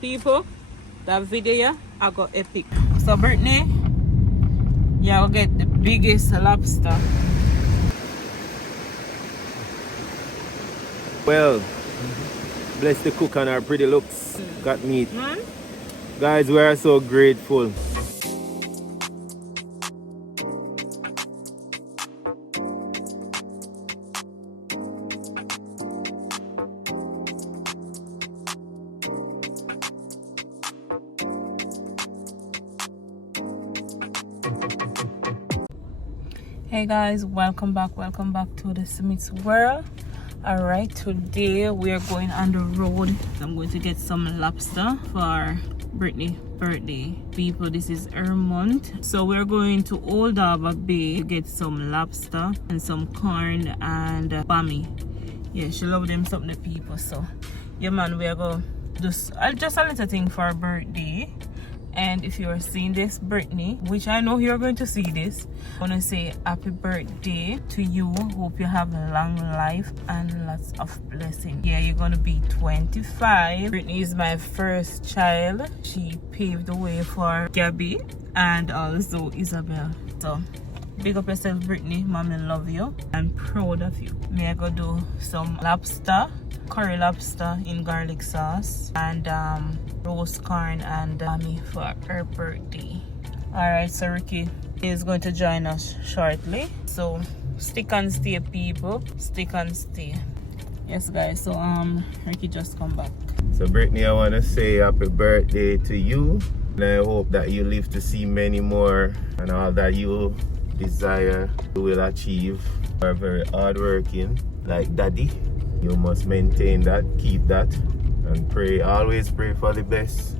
People, that video I got epic. So Brittany, yeah, I'll get the biggest lobster. Well, bless the cook and our pretty looks. Got meat. Guys, we are so grateful. Hey guys, welcome back to the Smith's World. Alright, today we are going on the road. I'm going to get some lobster for Brittany's birthday. People, this is her month. So we're going to Old Harbour Bay to get some lobster and some corn and bammy. Yeah, she love them something, the people. So yeah man, we are going to do just a little thing for her birthday. And if you are seeing this, Brittany, which I know you're going to see this, I want to say happy birthday to you. Hope you have a long life and lots of blessings. Yeah, you're going to be 25. Brittany is my first child. She paved the way for Gabby and also Isabel. So, big up yourself, Brittany. Mommy love you. I'm proud of you. May I go do some lobster, curry lobster in garlic sauce, and roast corn and bammy for her birthday. Alright, so Ricky is going to join us shortly. So stick and stay, people. Stick and stay. Yes guys, so Ricky just come back. So Brittany, I want to say happy birthday to you. And I hope that you live to see many more, and all that you desire you will achieve. You are very hardworking, like daddy. You must maintain that, keep that, and pray, always pray for the best.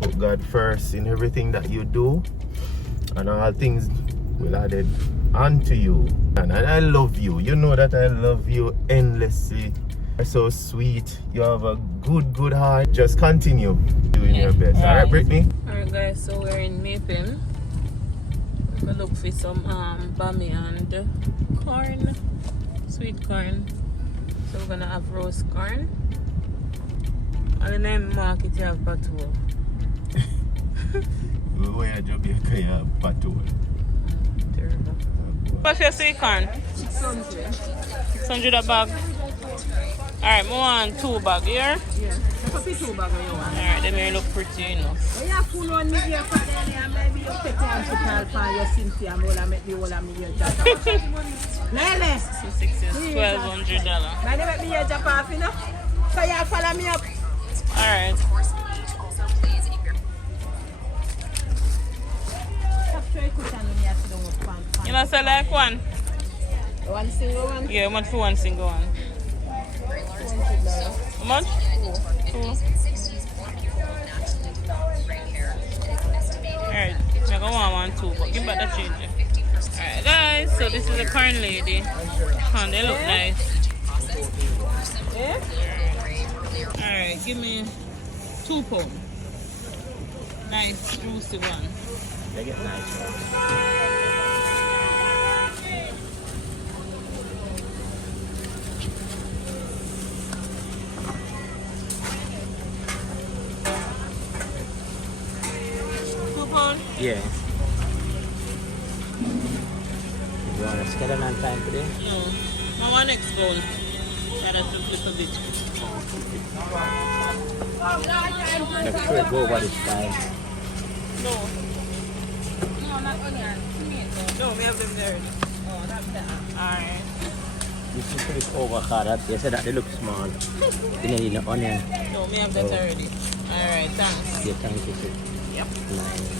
Put God first in everything that you do, and all things will be added unto you. And I love you. You know that I love you endlessly. You're so sweet. You have a good heart. Just continue doing your best. Alright, Brittany? Alright guys, so we're in Maple. We're gonna look for some bammy and corn, sweet corn. So we're gonna have roast corn. And the name market you have patrol. Where in Jamaica you have patrol? Terrible. What's your sweet corn? 600. 600 a bag. Alright, I want 2 bag here. Yeah. Copy 2 bag you want. Alright, they may look pretty, you know. You have full on me here for them, and maybe you take time to call for your Cynthia and all make the whole of me here drop off. Lele! So 6 is $1,200. Now they make me here drop off, you know? So you follow me up. Alright. You know, so like one? One single one? Yeah, how much for one single one? How much? 2. Alright, I'm gonna want 1 too, but give back the change. Alright guys, so this is a corn lady. Oh, they look nice. Yeah? Alright, give me 2 pounds. Nice, juicy one. They get nice. Yeah. You want to schedule on time today? No. I want next phone. Gotta do a little bit. Make sure it go over this time. No. No, not onion. No, we have them there. Oh, that's that. Alright. You should put it over because they said that they look small. You need the onion. No, we have that already. Alright, thanks. Yeah, thank you. Yep. Nice.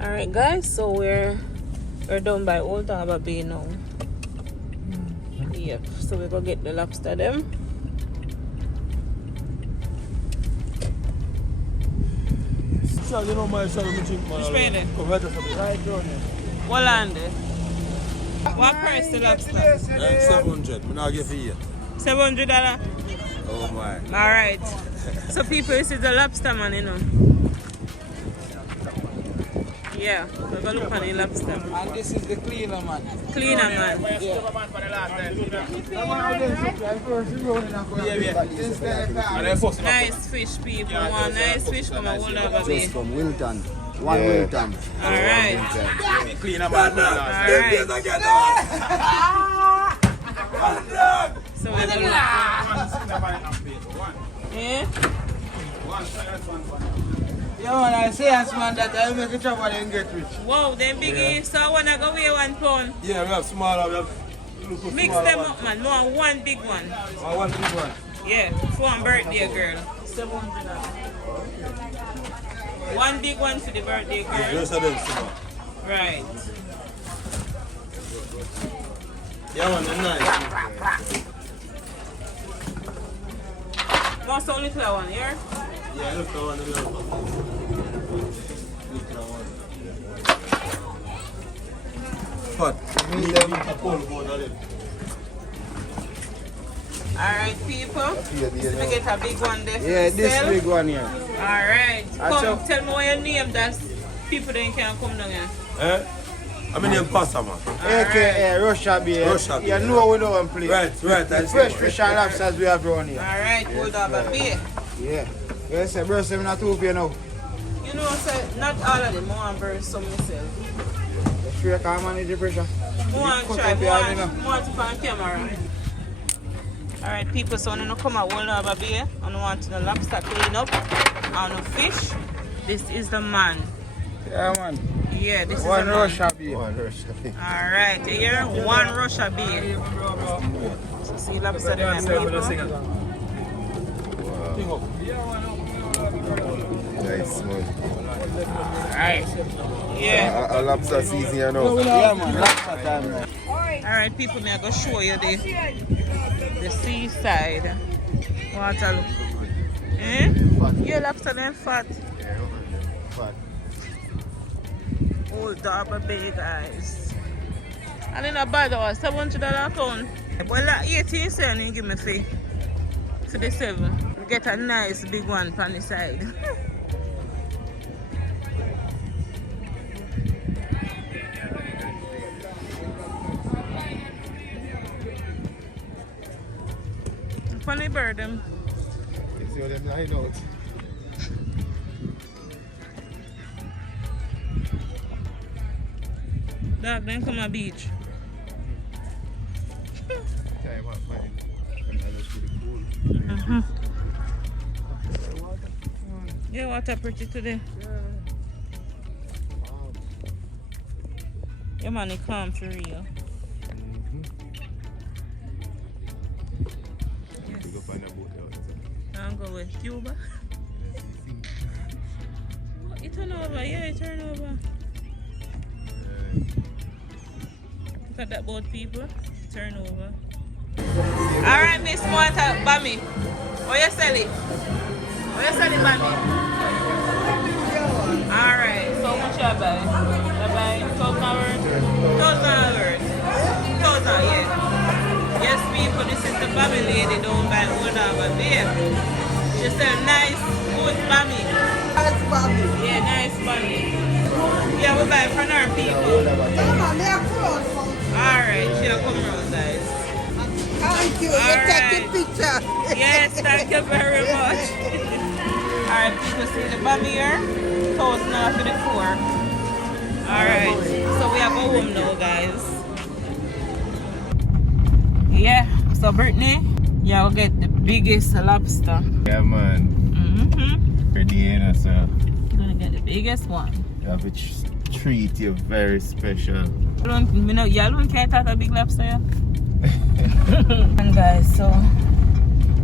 Alright guys, so we're done by Old Harbour Bay now. Yep, so we're gonna get the lobster them. You know my son, Which way then? Right down here. What land there? What price the lobster? 700. I'm not giving you. $700? Oh my. Alright. So people, this is the lobster man, you know. Yeah, we're going to look at the lobster. And this is the cleaner man. Cleaner man. Nice fish, people. One nice fish from a whole other bay. Just from Wilton. One Wilton. Alright. Clean up my Alright. So we're going to yeah? Yeah, man, I say as man that I make a trouble and get rich. Wow, them biggie. So I want to go weigh 1 pound. Yeah, we have smaller, we have Mix them up, man. No, one big one. one big one. Yeah, for one birthday girl. 700. One big one for the birthday girl. The rest of them small. Right. Yeah, one, they're nice. What's the little one here? Yeah, look at one, the little one. Look at one. But, we need a pole board of them. Alright, people. So we get a big one there. Yeah, this big one here. Alright. Come, tell me what your name that people then can come down here. Eh? I'm in the pasta, man. AKA Russia Bay. Russia Bay, You know we don't play. Right. The fresh fish and lobsters we have around here. Alright, hold on, baby. Yeah. You say, bro, say I'm not too pay now. You know, say, not all of them. I want to burn some myself. Sure, I can't manage the pressure. I want to try. I want to find camera. Alright, people, so I'm going to come out World Harbour Bay. I want the lobster clean up. And the fish. This is the man. Yeah, man. Yeah, this One is the Russia man. Bay. One Russia Bay. Alright, you hear? One Russia Bay. So see lobster there, people. Nice man. Alright. Yeah. A lobster season, you know. Yeah, man. Lobster time, man. Alright, people, I'm going to show you the seaside. Water look. Eh? Yeah, lobster them fat. Fat. Old Harbour Bay, guys. And in a bad hour, $700 account. Well, that 18 cents you give me for the 7. We get a nice big one on the side. Funny bird them. You see how them line out? Dog, then come on beach. Time out, man. That looks pretty cool. Yeah, water pretty today. Yeah, man, it calm for real. We go find a boat out. I'm going with Cuba. It turn over, yeah, it turn over. Look at that boat, people. Turn over. Alright, Miss Moata, Bammy. What you sell it? What you sell it, Bammy? Alright, so how much you buy? You buy 1,000 hours? 1,000 hours. 1,000, yeah. Yes, people, this is the Bammy lady down by Old Harbour Bay. She sell nice, good Bammy. Nice Bobby. Yeah, nice Bammy. Yeah, we buy from our people. Alright, she'll come around, guys. Thank you. All You take right. the picture. Yes, thank you very much. Alright, people, see the Bammy here? 1,000 off for the 4. Alright, so we have a home now, guys. Yeah, so Brittany, yeah, we'll get the biggest lobster. Yeah, man. Ready, you know, so You're gonna get the biggest one. you have to treat you very special. Y'all don't care about a big lobster, yeah? And guys, so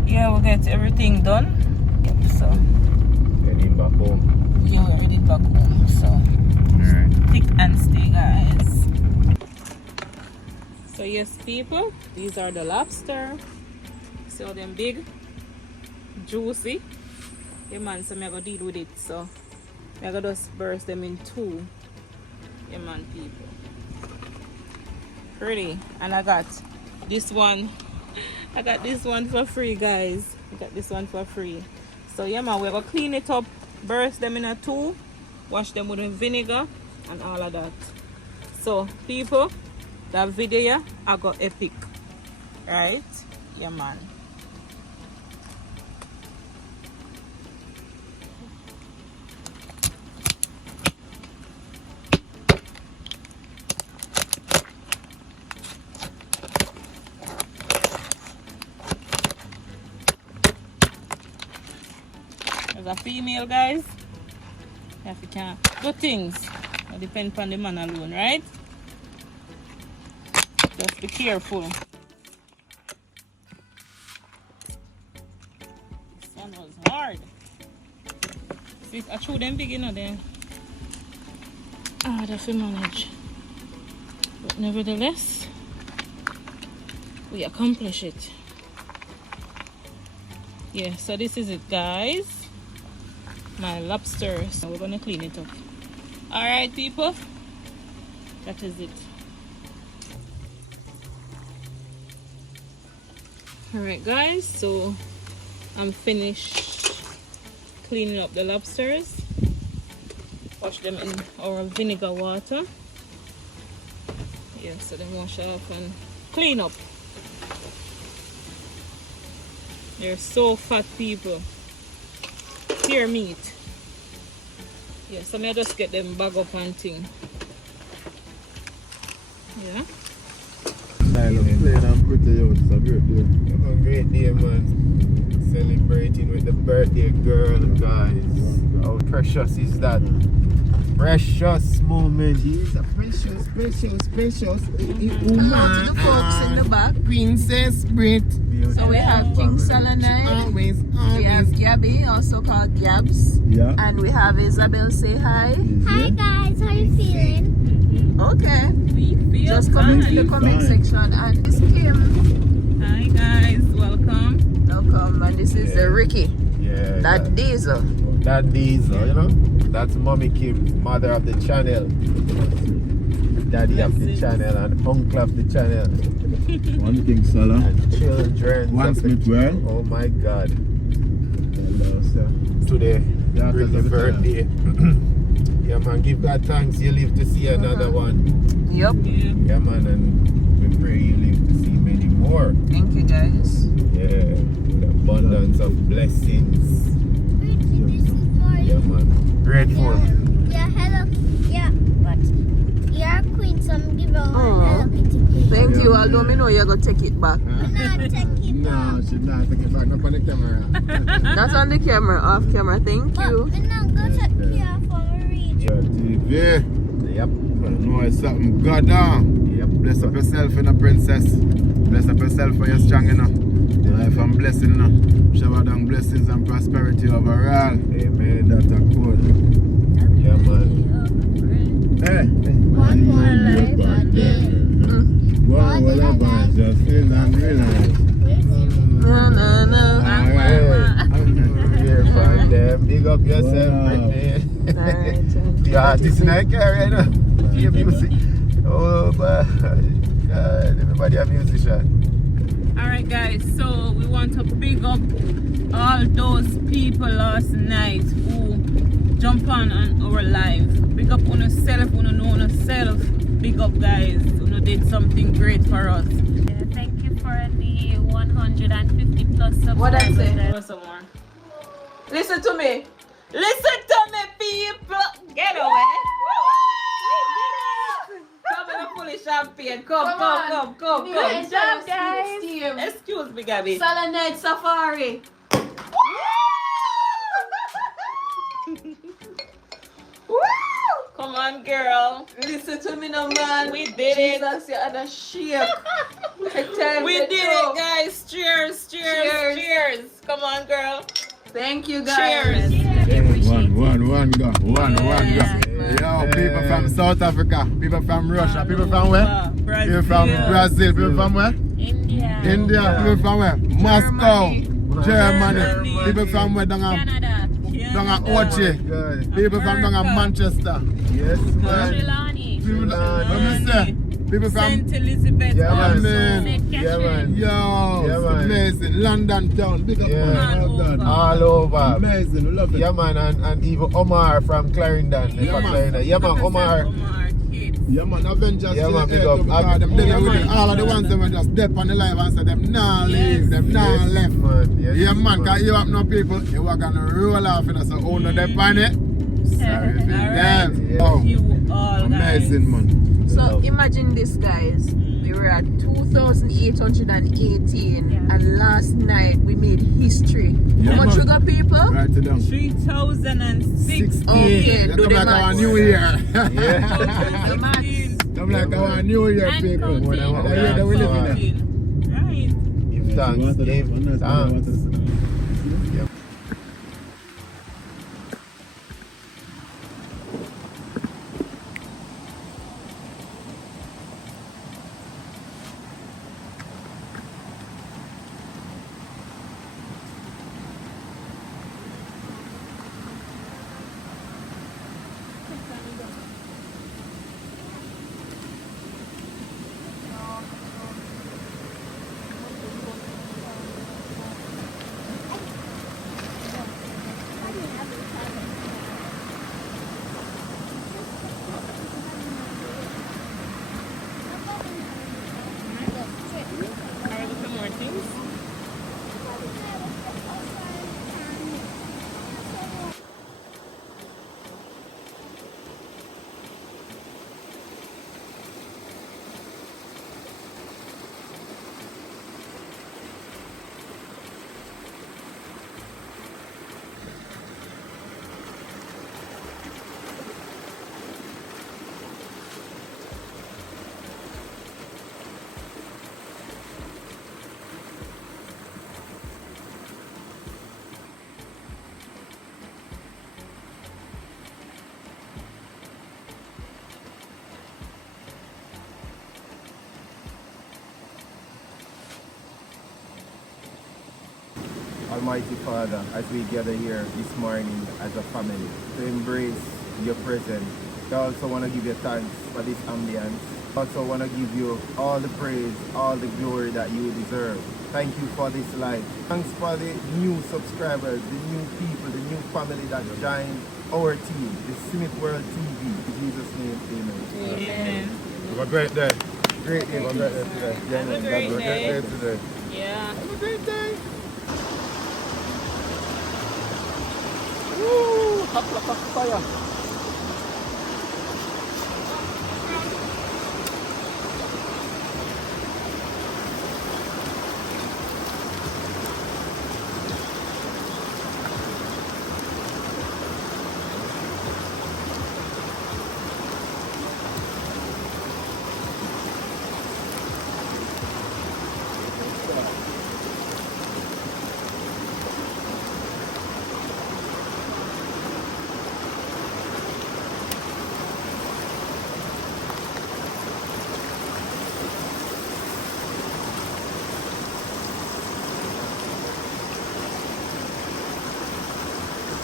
yeah, we'll get everything done. Yep, so Heading back home. yeah, we're headed back home. So Alright. thick and stay, guys. So yes, people, these are the lobster. See how them big, juicy. Yeah, man, so I'm gonna deal with it. So I'm gonna just burst them in 2. Yeah, man, people. Pretty. And I got this one. I got this one for free, guys. I got this one for free. So yeah, man, we're gonna clean it up, burst them in a 2, wash them with vinegar, and all of that. So people, that video I got epic, right? Yeah man. As a female, guys, you have to can't do things. It depends on the man alone, right? Just be careful. This one was hard. See, I threw them big enough there. That's to manage. But nevertheless, we accomplish it. Yeah, so this is it, guys. My lobsters. We're gonna clean it up. All right, people, that is it. All right, guys, so I'm finished cleaning up the lobsters. Wash them in our vinegar water. Yeah, so then wash off and clean up. They're so fat, people. Pure meat. Yeah, so I just get them bag up and thing. Yeah. Have a great day, man. Celebrating with the birthday girl, guys. How precious is that? Precious moment. It's a precious woman. the folks in the back. Princess Brit. So we have King Salanite. Always. We have Gabby, also called Gabs. Yeah. And we have Isabel. Say hi. Hi guys, how you feeling? Okay. We feel Just comment in the fine. comment section. And this is Kim. Hi guys, welcome. Welcome. And this is Ricky. Yeah. That Diesel. That Diesel, you know? That's Mommy Kim, mother of the channel. Daddy of the channel and uncle of the channel. One King Salah. And children. One Smith well. Oh my God. Hello, sir. Today, Yeah, Britney's that's birthday. Yeah, man, give God thanks you live to see another one. Yep. Yeah, man, and we pray you live to see many more. Thank you, guys. Yeah, with abundance of blessings. This is for Yeah, you. man. Grateful. Yeah, hello. Yeah, but you're a queen, so I'm giving her Aw. Hello Kitty. Thank you. Although me know you're going to take it back. Not take it No, she's not taking back up on the camera. Not on the camera, off camera. Thank But you. I'm not going to take care for my reach. Yeah. TV. Yep. I know it's something good now. Yep. Bless up yourself, in a princess. Bless up yourself for you're strong enough. Life and blessing enough. Shower down blessings and prosperity overall. Amen. That's a good. Yeah, man. Hey. One more life a day. One will have just feel and realize. No, no, no. Hey, hear from them. Big up yourself, Wow. Britney. Alright. The artist in that area, you know. Your music. Oh, my God. Everybody a musician. Alright guys, so we want to big up all those people last night who jump on our live. Big up on yourself, on yourself. Big up guys, you did something great for us. Yeah, thank you for the 150 plus subscribers. What I say? Go somewhere. Listen to me. Listen to me, people. Get away. Come in a full of champagne. Come. Good job, guys. Excuse me, Gabby. Salanite Safari. Come on, girl. Listen to me now, man. We did it. Jesus, you're on a shake. We did it, guys. Cheers. Come on, girl. Thank you, guys. Cheers. One go. Yo, people from South Africa, people from Russia, people from where? People from Brazil, people from where? India. India, people from where? Moscow, Germany, people from where? Canada. Down at Ochi, people from down at Manchester. Yes, man. Trelawney. Let me say, People from St. Elizabeth Yeah, also. man. St. Yeah, Catherine. man. Yo, Yeah, it's man. amazing. London town, big up Yeah. man. All Well done. over. All over. Amazing, we love it. Yeah, man, and even Omar from Clarendon. Yeah, Clarendon. Yeah, man, Omar. Omar kids. Yeah man, Avengers Yeah, to man, the big earth up. to God, them Oh, dinner yeah, with man. it. All of the ones that were just dead on the live and said them nah leave, them nah Yes, left. man. Yes, Yeah man, cause you have no people, you are gonna roll off in us, so own no dead on it. Sorry for them. Yeah. Oh, You all amazing guys. man. So imagine this, guys. We were at 2,818 Yeah. and last night we made history. Yeah, How much man. we got, people? Write it down. 3016. Okay, You do come the like our maths. new year. Yeah. The maths. Come like our new year And people. counting. The year that we live in. Right. Give thanks. Give thanks. Are we looking more things? Almighty Father, as we gather here this morning as a family to embrace your presence, I also want to give you thanks for this ambience. I also want to give you all the praise, all the glory that you deserve. Thank you for this life. Thanks for the new subscribers, the new people, the new family that joined our team, the Smith World TV. In Jesus' name, amen. Amen. Have a great day. Great day. Have a great day today. Yeah, Have a man, great have a great day. day today. Yeah. Have a great day. Woo! Hot fire.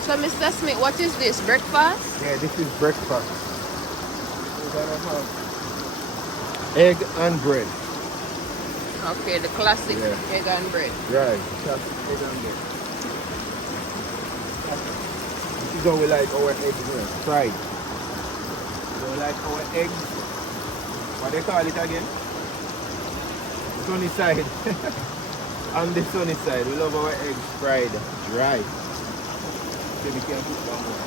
So, Mr. Smith, what is this? Breakfast? Yeah, this is breakfast. We're gonna have egg and bread. Okay, the classic Yeah. egg and bread. Right. Just egg and bread. This is how we like our eggs fried. So we like our eggs. What they call it again? Sunny side. On the sunny side, we love our eggs fried dry. So we can put one more.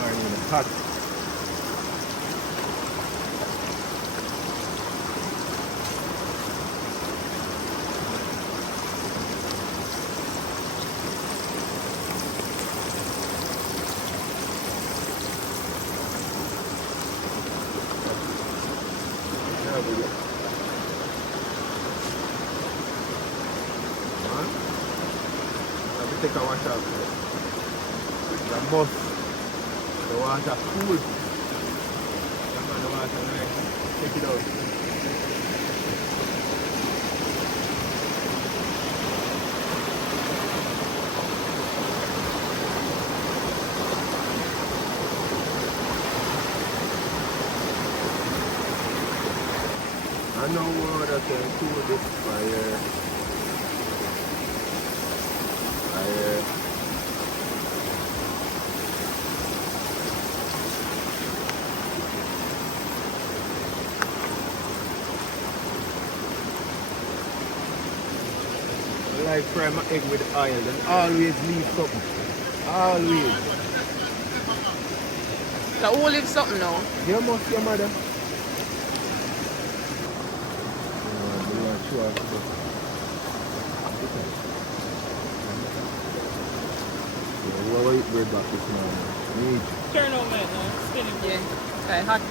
Morning, hot. There we go. Let me take a wash out. The must. The water cool. Come on, the water nice. Take it out. no water can cool this fire. Fire. I like fry my egg with oil and always leave something. Always. So who leave something now? You must your mother. We'll eat bread back this morning. Turn over it now. Spin it. Yeah. Okay, hot.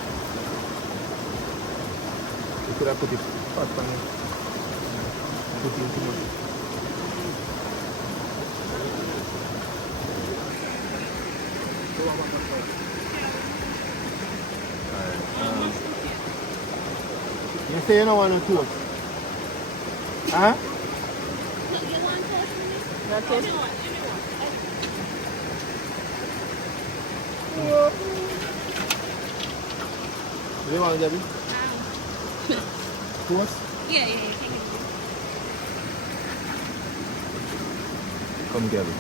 You could have put it hot on it. Put it in too much. You say you don't want no toast? Huh? That toast? What do you want, Gabby? Toast? Yeah. Come, Gabby.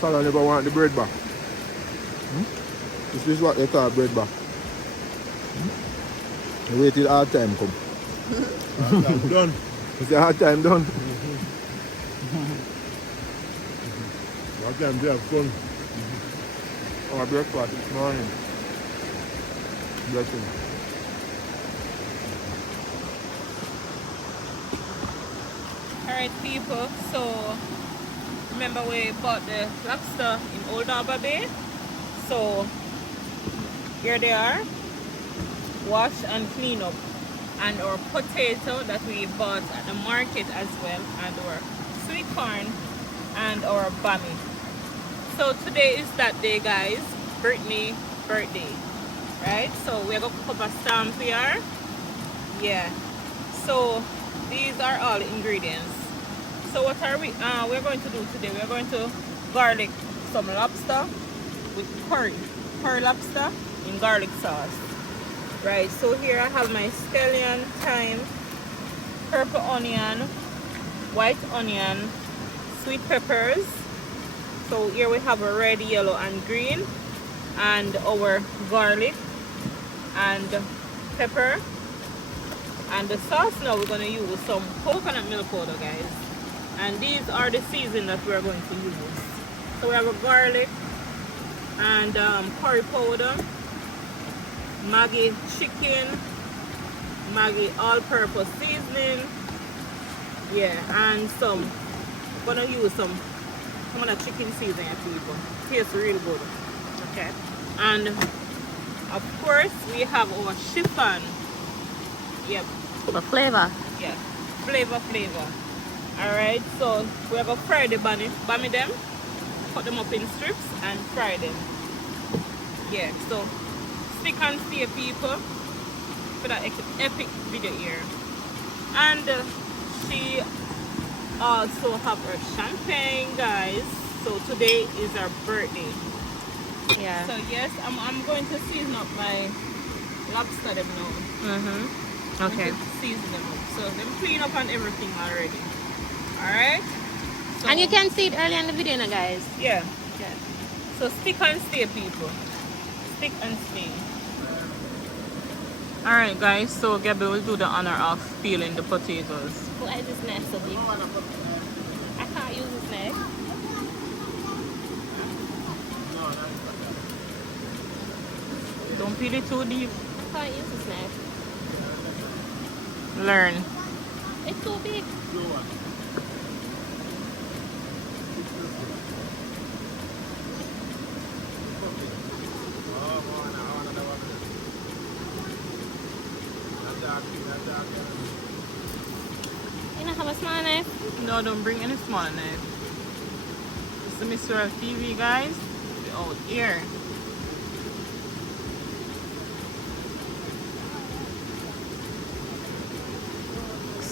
Salah never want the bread back. This is what they call bread back. You wait till hard time come. Hard time done. Is the hard time done? Hard time to have fun. Our breakfast this morning. Blessing. Alright people, so remember we bought the lobster in Old Harbour Bay. So here they are, wash and clean up, and our potato that we bought at the market as well, and our sweet corn and our bami. So today is that day, guys, Brittany's birthday, right? So we're gonna cook up a stamp here. Yeah, so these are all the ingredients. So what are we're going to do today? We're going to garlic some lobster with curry lobster in garlic sauce. Right, so here I have my scallion, thyme, purple onion, white onion, sweet peppers. So here we have a red, yellow and green, and our garlic and pepper. And the sauce now we're going to use some coconut milk powder, guys. And these are the seasoning that we're going to use. So we have a garlic and curry powder, Maggi chicken, Maggi all-purpose seasoning, yeah, and some, I'm gonna use some of the chicken seasoning, people. Tastes really good. Okay, and of course we have our chiffon. Yep. For flavor. Yeah, flavor. All right, so we are gonna fry the bami them, cut them up in strips and fry them. Yeah, so stick and stay, people, for that epic video here. And she also have her champagne, guys. So today is her birthday. Yeah. So yes, I'm going to season up my lobster them now. Okay. Season them up. So them clean up and everything already. Alright? So, And you can see it early in the video now, guys. yeah. So stick and stay, people. Stick and stay. Alright guys, so Gabby will do the honor of peeling the potatoes. Why is this knife so deep? I can't use this knife. Don't peel it too deep. I can't use this knife. Learn. It's too big. You don't have a small knife? No, don't bring any small knife. It's the Mr. TV, guys. We're out here.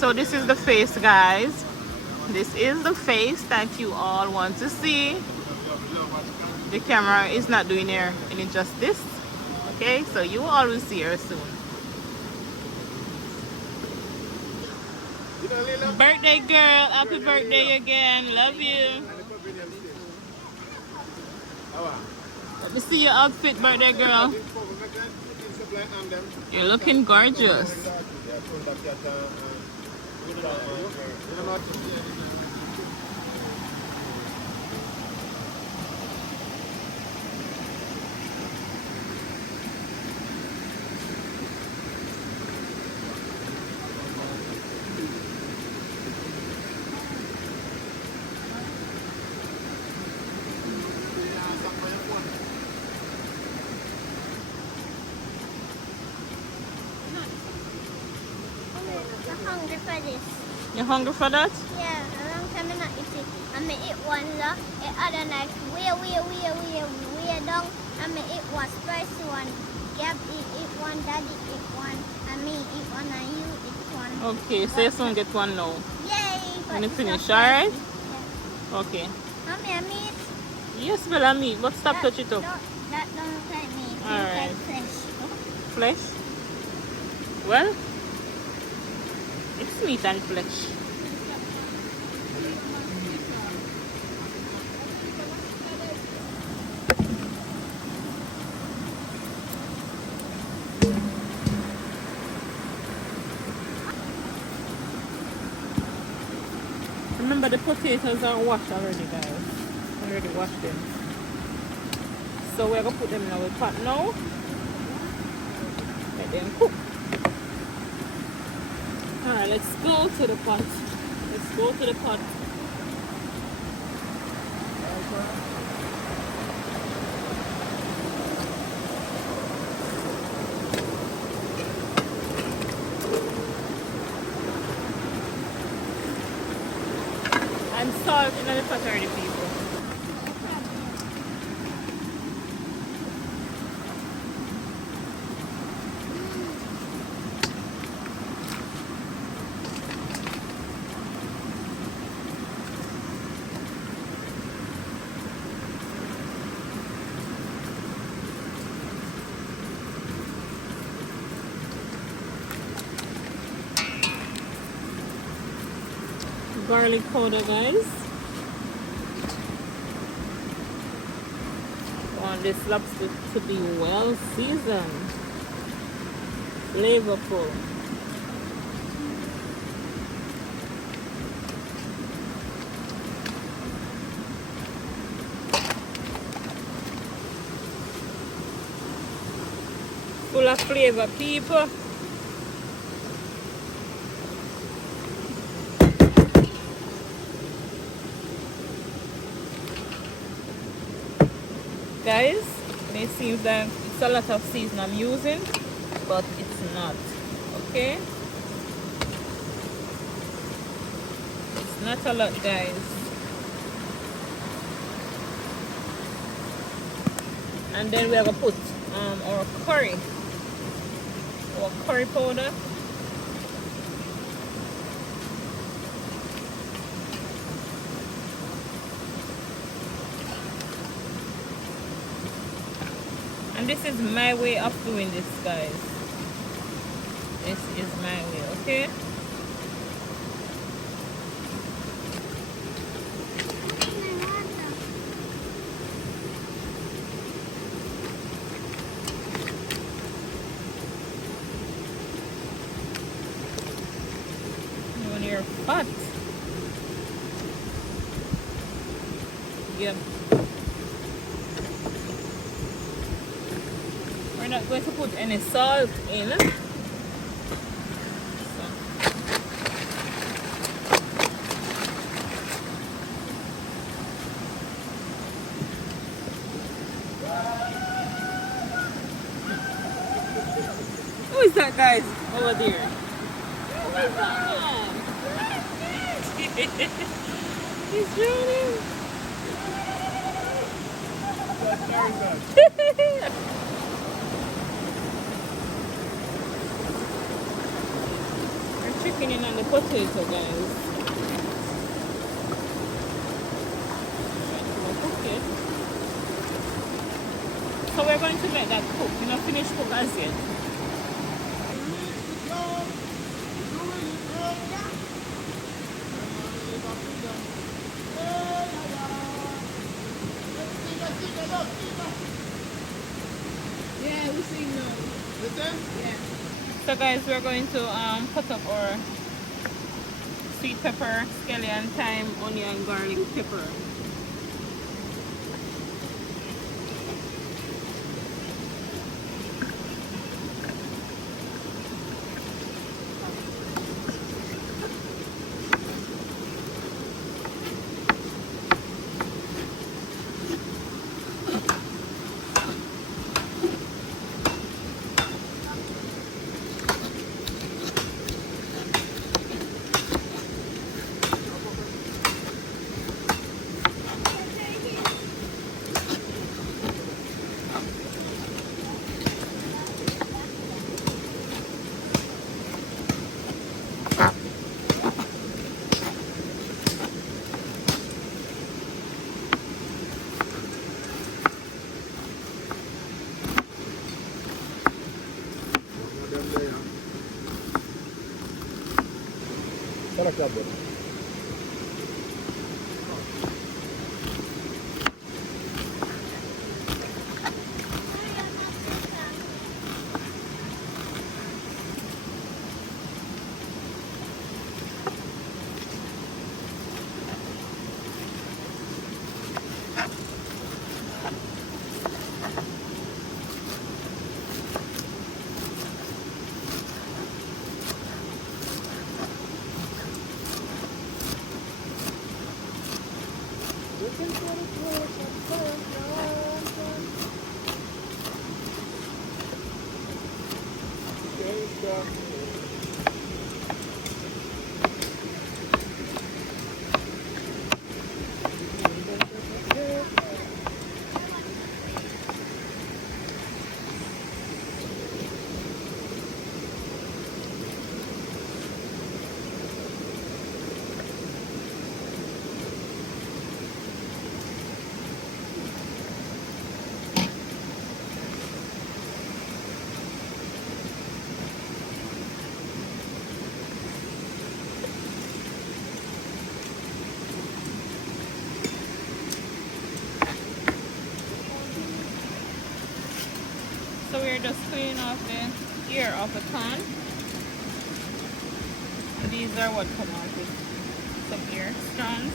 So this is the face, guys. This is the face that you all want to see. The camera is not doing her any justice. Okay, so you all will see her soon. Birthday girl, happy birthday again. Love you. Let me see your outfit, birthday girl. You're looking gorgeous. I'm hungry for this. You hungry for that? Yeah, a long time I not eat it. I may eat one the other night way down. I may eat one spicy one. Gab eat one, daddy eat one. I may eat one and you eat one. Okay, so you soon get one now. Yay! When you it's finish, not alright? spicy. Okay. Yeah. Mommy, I meat. Yes, well, I meat, but stop touch it up. That don't look like meat. It All looks right. like fish. Flesh? Well, it's meat and flesh. Remember, the potatoes are washed already, guys. I already washed them. So we're gonna put them in our pot now. Let them cook. Alright, let's go to the pot. Let's go to the pot. And salt in the pot already, people. Garlic powder, guys. Want this lobster to be well seasoned, flavorful. Full of flavor, people. Guys, it seems that it's a lot of season I'm using, but it's not. Okay, it's not a lot, guys. And then we are gonna put our curry powder. And this is my way of doing this, guys. This is my way, okay? On your pot. Yep. We're not going to put any salt in. Who is that, guys? Over there. Who is that man? He's drowning. working in on the potato, guys. Okay. So we're going to let that cook. You know, finish cook as yet. Yeah, we see now. Listen? Yeah. So guys, we're going to put up our sweet pepper, scallion, thyme, onion, garlic, pepper. So we're just cleaning off the ear of the pan. These are what come out with some ear strands.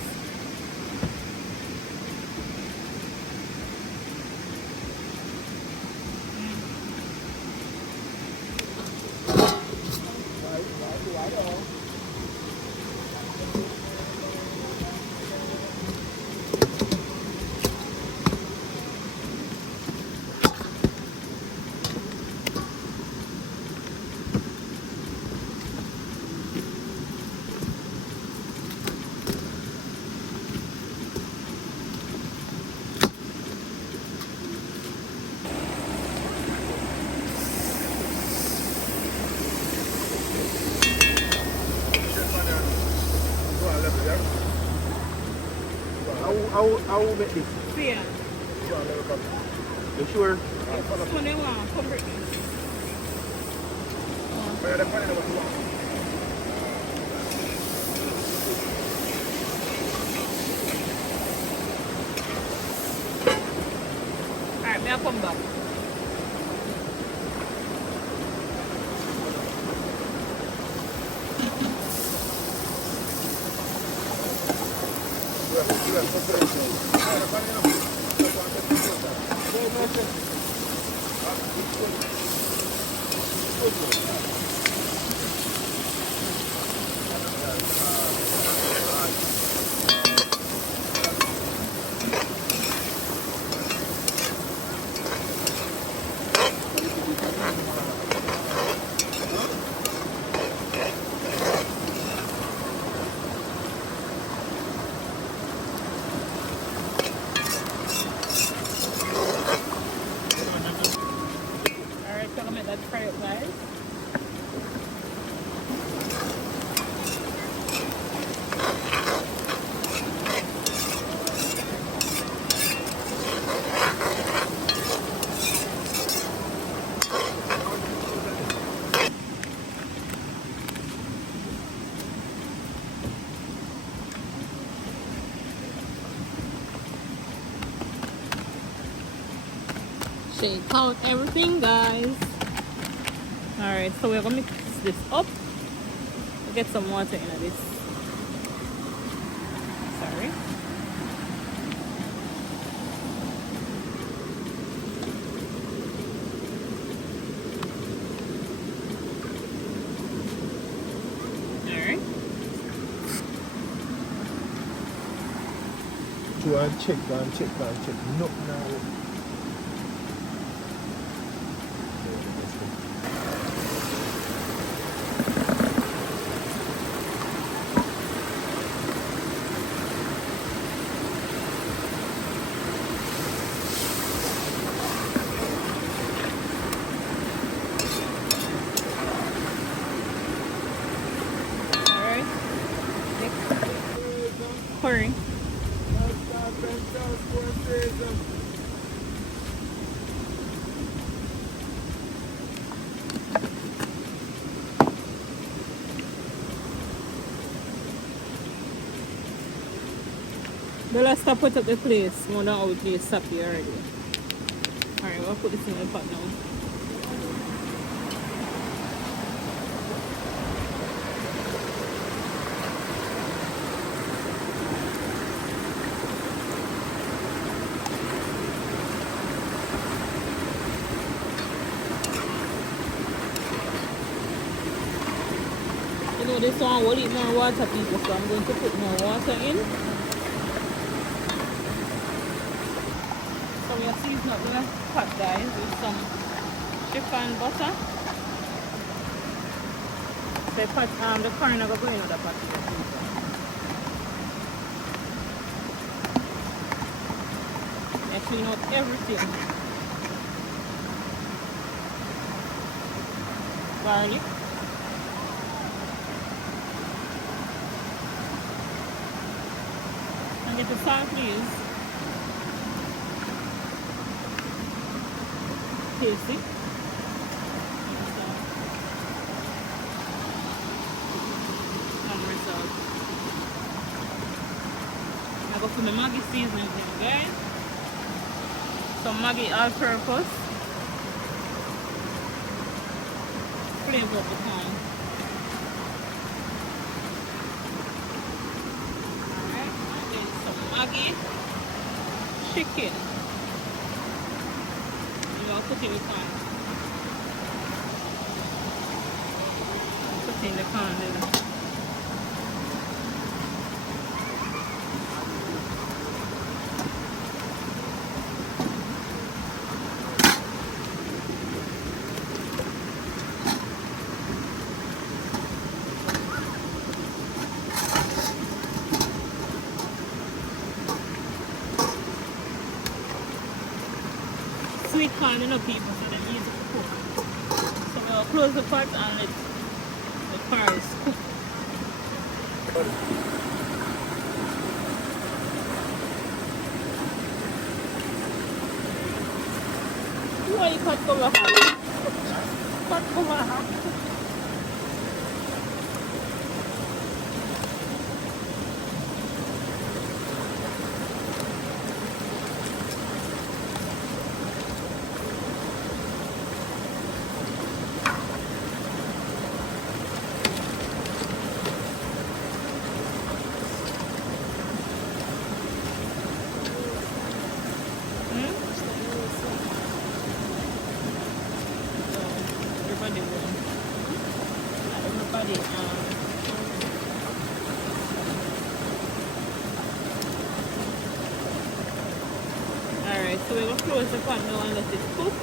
How will make this? See ya. You sure? So they want come bring this. Alright, may I come back? Alright, so I'm gonna let that fry up, guys. take out everything, guys. Alright, so we're gonna mix this up. We'll get some water in this. Sorry. Alright. Go and check, go and check, go and check. No, no. Curry. The last stop put up the place, more than how the place stop here already. Alright, we'll put this in the pot now. You know, this one will eat more water, people, so I'm going to put more water in. So we are seasoning up the pot, guys, with some chicken butter. The pot, the corn are going in the pot here, people. I clean out everything. Garlic. And get the salt, please. Tasty. And more salt. I go for the Maggi seasoning here, guys. Some Maggi all-purpose. Flavor of the corn. Alright, and then some Maggi chicken. I'll put in the corn. Put in the corn there. Sweet corn, you know, people, so they're easy to cook. So we'll close the pot and let the fries cook. Why you cut cover? Cut cover. Alright, so we're going to close the pot now and let it cook.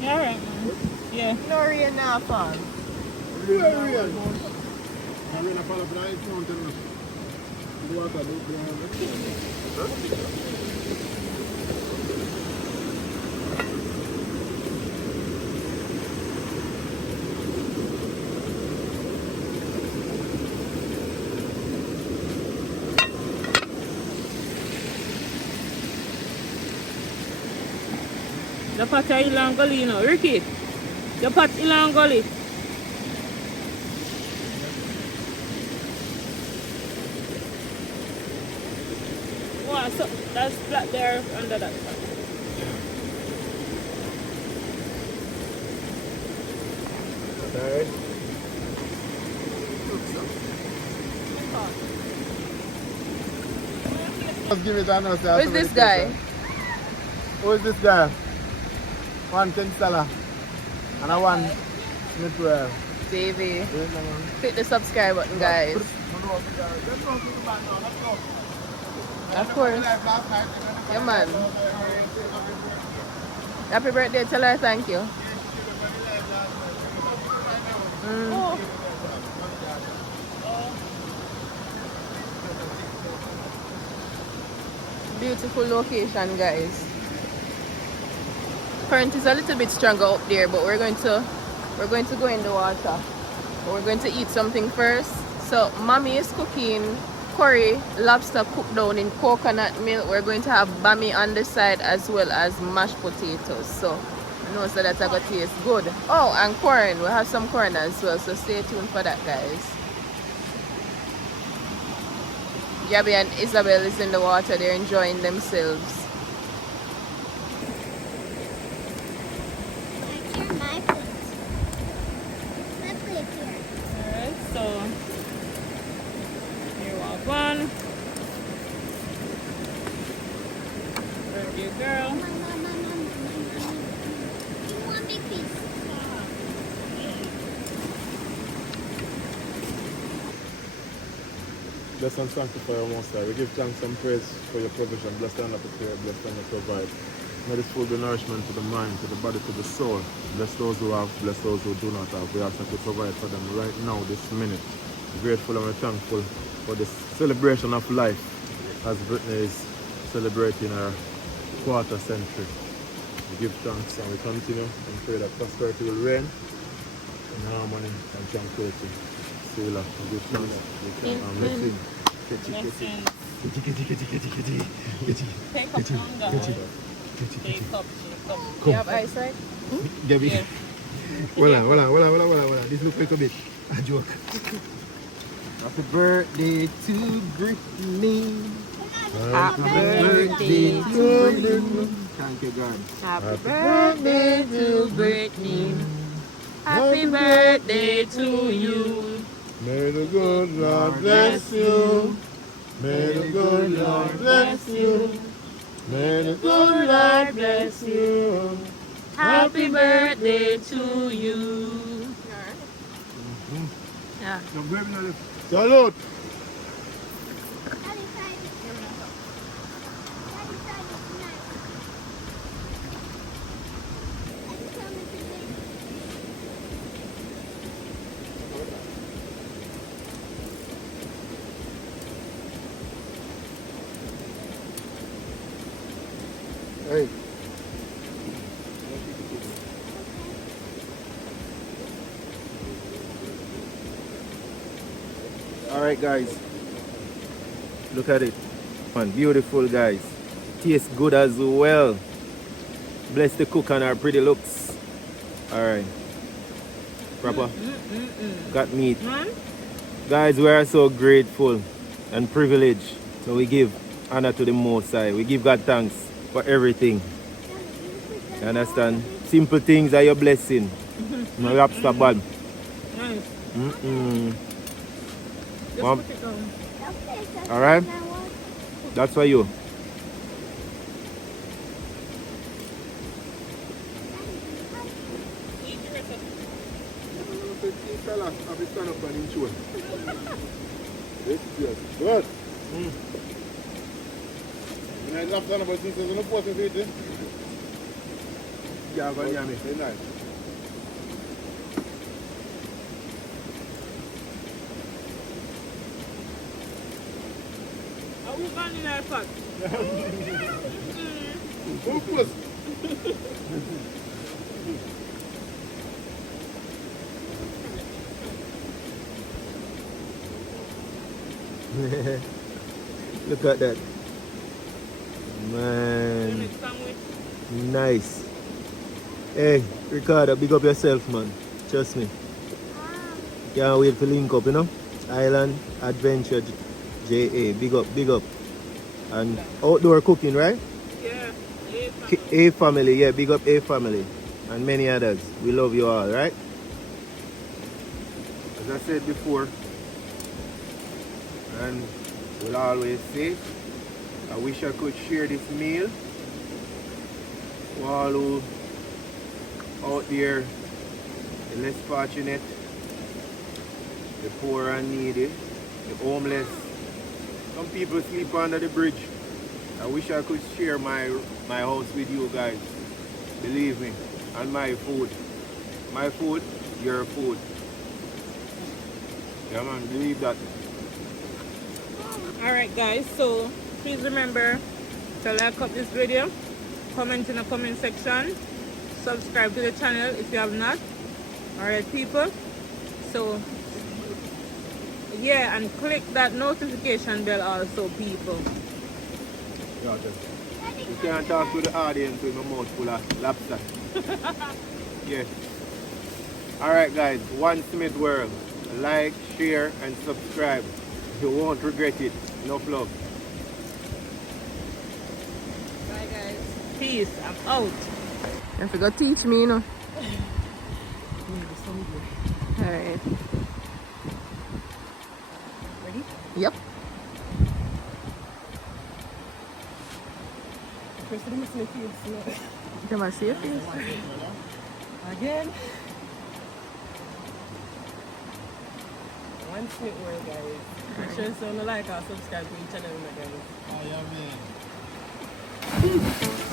Yeah, alright, man. Yeah. No rain now fall. The pot are ilang gully, you know. Ricky, the pot ilang gully. Wow, so that's flat there under that pot. Alright. Let's give it another. Who's this guy? Who is this guy? One King Salah and a one Smith. Davey. Click the subscribe button, guys. Of course. Yeah, man. Happy birthday. Tell her thank you. Oh. Beautiful location, guys. Current is a little bit stronger up there, but we're going to go in the water. But we're going to eat something first. So mommy is cooking curry lobster cooked down in coconut milk. We're going to have bami on the side as well as mashed potatoes. So I know so that's going to taste good. Oh, and corn. We'll have some corn as well. So stay tuned for that, guys. Gabby and Isabel is in the water. They're enjoying themselves. My plate. My plate here. Alright, so here we one. Birthday girl. You want big piece? Bless and sanctify our Most High. We give thanks and praise for your provision. Bless and prepare, bless and provide. May this food be nourishment to the mind, to the body, to the soul. Bless those who have, bless those who do not have. We ask that you provide for them right now, this minute. We're grateful and we're thankful for this celebration of life as Brittany is celebrating her quarter century. We give thanks and we continue and pray that prosperity will reign in harmony and tranquility. Selah, we give thanks. Blessing. Blessings. Take up longer. Take up. You have ice, right? Gabby. Yeah. Voila. This looks like a bit a joke. Happy birthday to Brittany. Happy birthday to you. Thank you, God. Happy birthday to Brittany. Happy birthday to you. May the good Lord bless you. May the good Lord bless you. May the good Lord bless you. Happy birthday to you. Yeah. Salute. Hey. Alright guys, look at it, man, beautiful guys, tastes good as well. Bless the cook and her pretty looks. Alright, proper, got meat. Guys, we are so grateful and privileged, so we give honor to the Most High. We give God thanks for everything. You understand? Simple things are your blessing. No lobster bad. Nice. Mom. Alright? That's for you. Eat the rest Mr. Last, have to stand up and enjoy. Yes, yes. Good. You know, lobster about 6 years on the 40 feet, eh? Yeah, go near me. Very nice. Are we going in our pot? Focus. Look at that. Man. Nice. Hey, Ricardo, big up yourself, man. Trust me. Can't wait to link up, you know? Island Adventure JA. Big up, big up. And outdoor cooking, right? Yeah. A family, yeah, big up A family. And many others. We love you all, right? As I said before, and we'll always say, I wish I could share this meal for all who out there, the less fortunate, the poor and needy, the homeless. Some people sleep under the bridge. I wish I could share my house with you guys. Believe me. And my food. My food, your food. Yeah man, believe that. Alright guys, so please remember to like up this video, comment in the comment section, subscribe to the channel if you have not. Alright people, so yeah, and click that notification bell also people. Yeah, you can't talk to the audience with my mouth full of lobster. Yeah. Alright guys, One Smith World. Like, share and subscribe. You won't regret it. Enough love. Bye guys. Peace. I'm out. You forgot to teach me, you know. Alright. Ready? Yep. First let me see your face. Can I see your face? Again. One Smith World guys. Make sure to like or subscribe to each channel guys. Oh, yeah, man.